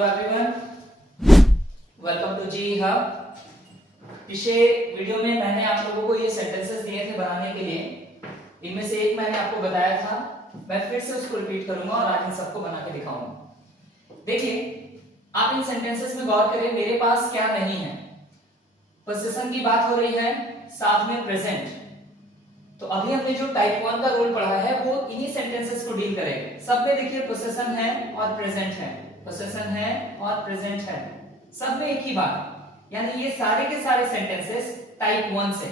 Hello everyone, welcome to G hub. पिछले video में मैंने आप लोगों को ये सेंटेंसेस दिए थे बनाने के लिए। इनमें से एक मैंने आपको बताया था, मैं फिर से उसको रिपीट करूंगा और आज इन सबको बना के दिखाऊंगा। देखिए, आप इन सेंटेंसेस में गौर करें, मेरे पास क्या नहीं है। पोजीशन की बात हो रही है, साथ में प्रेजेंट। तो अभी हमने जो टाइप 1 का रोल पढ़ा है वो इन्हीं सेंटेंसेस को डील करेगा। सब में देखिए पोजीशन है और प्रेजेंट है, पोजीशन है और प्रेजेंट है, सब में एक ही बात, यानी ये सारे के सारे सेंटेंसेस टाइप 1 से।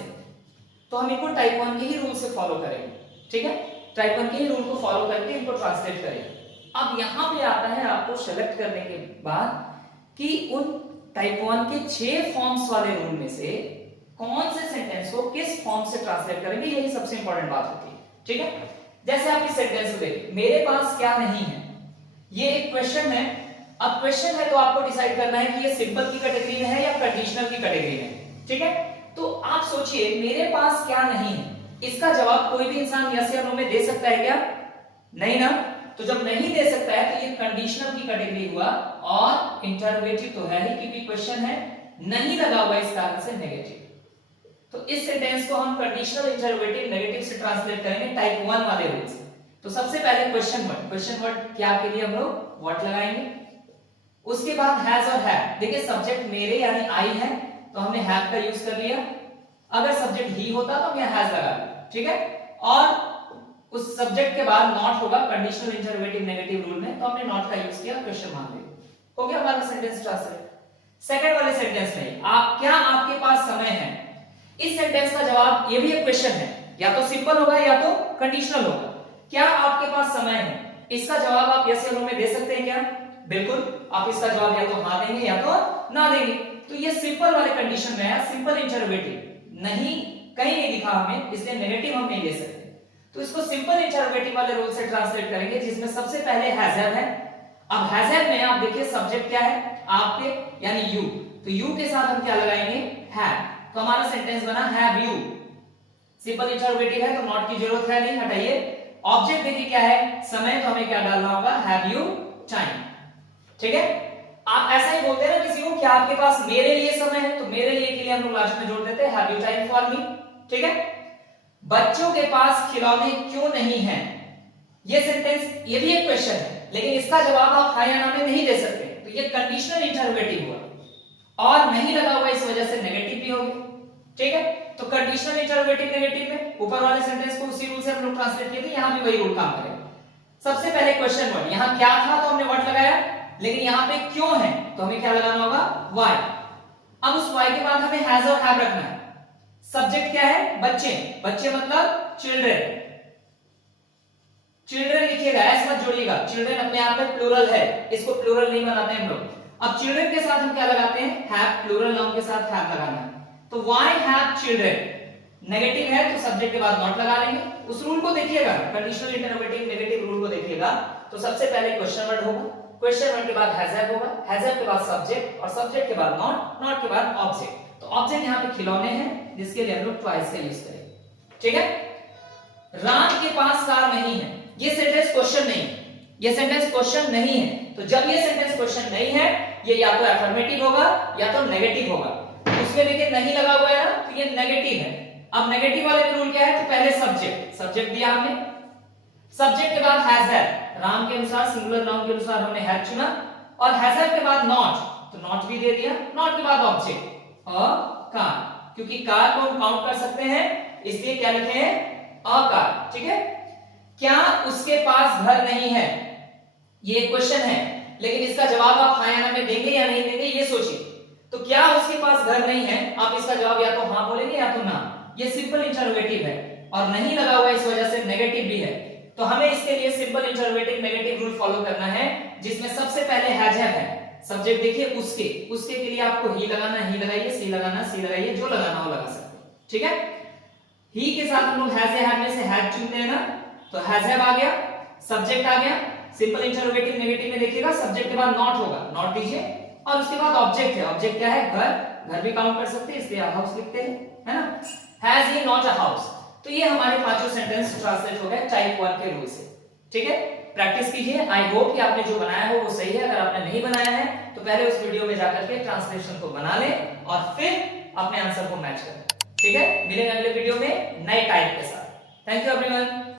तो हम इनको टाइप 1 के ही रूल से फॉलो करेंगे, ठीक है। टाइप 1 के ही रूल को फॉलो करके इनको ट्रांसलेट करेंगे। अब यहां पे आता है आपको सेलेक्ट करने के बाद कि उन टाइप 1 के 6 फॉर्म्स वाले रूल में से कौन से सेंटेंस को किस फॉर्म से ट्रांसलेट करेंगे, यही सबसे इंपॉर्टेंट बात होती है, ठीक है। जैसे आप इस सेंटेंस को देखिए, मेरे पास क्या नहीं है, ये एक क्वेश्चन है। अब क्वेश्चन है तो आपको डिसाइड करना है कि ये सिंपल की कैटेगरी में है या कंडीशनल की कैटेगरी में, ठीक है। तो आप सोचिए, मेरे पास क्या नहीं है, इसका जवाब कोई भी इंसान यस या नो में दे सकता है क्या? नहीं ना। तो जब नहीं दे सकता है तो ये कंडीशनल की कैटेगरी हुआ और इंटरोगेटिव तो है ही, क्योंकि क्वेश्चन है, नहीं लगा हुआ, इस कारण से नेगेटिव। तो इस सेंटेंस को हम कंडीशनल इंटरोगेटिव नेगेटिव से ट्रांसलेट करेंगे टाइप 1 वाले रूल से। तो सबसे पहले क्वेश्चन वर्ड क्या के लिए हम लोग व्हाट लगाएंगे, उसके बाद हैज और हैव। देखिए, सब्जेक्ट मेरे यानी आई है तो हमने हैव का यूज कर लिया। अगर सब्जेक्ट ही होता तो हम यहां हैज लगा लिया, ठीक है। और उस सब्जेक्ट के बाद नॉट होगा कंडीशनल इंटरोगेटिव नेगेटिव रूल में, तो हमने नॉट का यूज किया, क्वेश्चन मान लिया। हो गया हमारा सेंटेंस ट्रांसलेट। सेकंड वाले सेंटेंस में आपके पास समय है, इस सेंटेंस का जवाब, ये भी एक क्वेश्चन है, या तो सिंपल होगा या तो कंडीशनल होगा। क्या आपके पास समय है, इसका जवाब आप यस या नो में दे सकते हैं क्या? बिल्कुल, आप इसका जवाब या तो हां देंगे या तो ना देंगे। तो ये सिंपल वाले कंडीशन में है, सिंपल इंटरोगेटिव नहीं, कहीं नहीं दिखा हमें, इसलिए नेगेटिव हम नहीं ले सकते। तो इसको सिंपल इंटरोगेटिव वाले रूल से ट्रांसलेट करेंगे, जिसमें सबसे पहले हैज है। अब हैज में आप देखिए, सब्जेक्ट क्या है आपके, यानी यू, तो यू के साथ हम क्या लगाएंगे? हैव। तो हमारा सेंटेंस बना हैव यू। सिंपल इंटरोगेटिव है तो नॉट की जरूरत है नहीं, हटाइए। ऑब्जेक्ट देखिए क्या है, समय, तो हमें क्या डालना होगा? हैव यू टाइम, ठीक है। आप ऐसा ही बोलते हैं ना किसी को, क्या आपके पास मेरे लिए समय है, तो मेरे लिए के लिए हम लोग लास्ट में जोड़ देते हैं have you time for me, ठीक है। बच्चों के पास खिलौने क्यों नहीं है, ये सेंटेंस, ये भी एक क्वेश्चन है, लेकिन इसका जवाब आप हां या ना में नहीं दे सकते, तो ये कंडीशनल इंटरोगेटिव हुआ और नहीं लगा हुआ, इस वजह से नेगेटिव भी हो गया, ठीक है। तो कंडीशनल इंटरोगेटिव नेगेटिव में ऊपर वाले सेंटेंस को उसी रूल से हम लोग ट्रांसलेट किए थे, यहां भी वही रूल काम करेगा। सबसे पहले क्वेश्चन वर्ड, यहां क्या था तो हमने व्हाट लगाया, लेकिन यहां पे क्यों है तो हमें क्या लगाना होगा? व्हाई। अब उस व्हाई के बाद हमें हैज और हैव रखना है। सब्जेक्ट क्या है? बच्चे, बच्चे मतलब चिल्ड्रन। चिल्ड्रन लिखिएगा, एस मत जोड़िएगा, चिल्ड्रन अपने आप में प्लूरल है, इसको प्लूरल नहीं बनाते हम लोग। अब चिल्ड्रन के साथ हम क्या लगाते हैं? हैव, प्लूरल नाउन के साथ हैव लगाना है। तो व्हाई हैव चिल्ड्रन, नेगेटिव है तो सब्जेक्ट के बाद नॉट लगा लेंगे। उस रूल को देखिएगा, कंडीशनल इंटरोगेटिव नेगेटिव रूल को देखिएगा, तो सबसे पहले क्वेश्चन वर्ड होगा, क्वेश्चन वर्ड के बाद हैज होगा, हैज के बाद सब्जेक्ट, और सब्जेक्ट के बाद नॉट, नॉट के बाद ऑब्जेक्ट। तो ऑब्जेक्ट यहां पे खिलौने हैं, जिसके लिए हम लोग ट्वाइस का यूज करेंगे, ठीक है। राम के पास कार नहीं है, ये सेंटेंस क्वेश्चन नहीं है, ये सेंटेंस क्वेश्चन नहीं है। तो जब ये सेंटेंस क्वेश्चन नहीं है, ये या तो अफर्मेटिव होगा या तो नेगेटिव होगा। उसमें देखिए नहीं लगा हुआ है ना, तो ये नेगेटिव है। अब नेगेटिव वाले में रूल क्या है? तो पहले सब्जेक्ट, सब्जेक्ट दिया हमने, सब्जेक्ट के बाद हैज है, राम के अनुसार सिंगुलर नाउन के अनुसार हमने हैज चुना, और हैज के बाद नॉट, तो नॉट भी दे दिया, नॉट के बाद ऑब्जेक्ट और कार, क्योंकि कार को हम काउंट कर सकते हैं, इसलिए क्या लिखे हैं? अ कार, ठीक है। क्या उसके पास घर नहीं है, ये क्वेश्चन है, लेकिन इसका जवाब आप हां या ना में देंगे या नहीं देंगे, ये सोचिए। तो क्या उसके पास घर नहीं है, आप इसका जवाब या तो हां बोलेंगे या तो ना। ये सिंपल इंटरोगेटिव है और नहीं लगा हुआ, इस वजह से नेगेटिव भी है। तो हमें इसके लिए simple interrogative negative rule follow करना है, जिसमें सबसे पहले हैज है। सब्जेक्ट देखिए उसके के लिए आपको ही लगाना, ही लगाइए, सी लगाना, सी लगाइए, जो लगाना हो लगा सकते, ठीक है। ही के साथ हम लोग हैज में से हैज चुनते हैं ना, तो हैज आ गया, सब्जेक्ट आ गया। सिंपल इंटरोगेटिव नेगेटिव में देखिएगा, सब्जेक्ट के बाद नॉट होगा, नॉट दीजिए, और उसके बाद ऑब्जेक्ट है। ऑब्जेक्ट क्या है? घर, घर भी काउंट कर सकते हैं, इसलिए हाउस लिखते हैं, है ना। Has he not a house. तो ये हमारे पांचों सेंटेंस ट्रांसलेट हो गए टाइप 1 के रूल से, ठीक है। प्रैक्टिस कीजिए, आई होप कि आपने जो बनाया हो वो सही है। अगर आपने नहीं नहीं बनाया है तो पहले उस वीडियो में जाकर के ट्रांसलेशन को बना लें और फिर अपने आंसर को मैच करें। ठीक है, मिलेंगे अगले वीडियो में नए टाइप के साथ। Thank you everyone.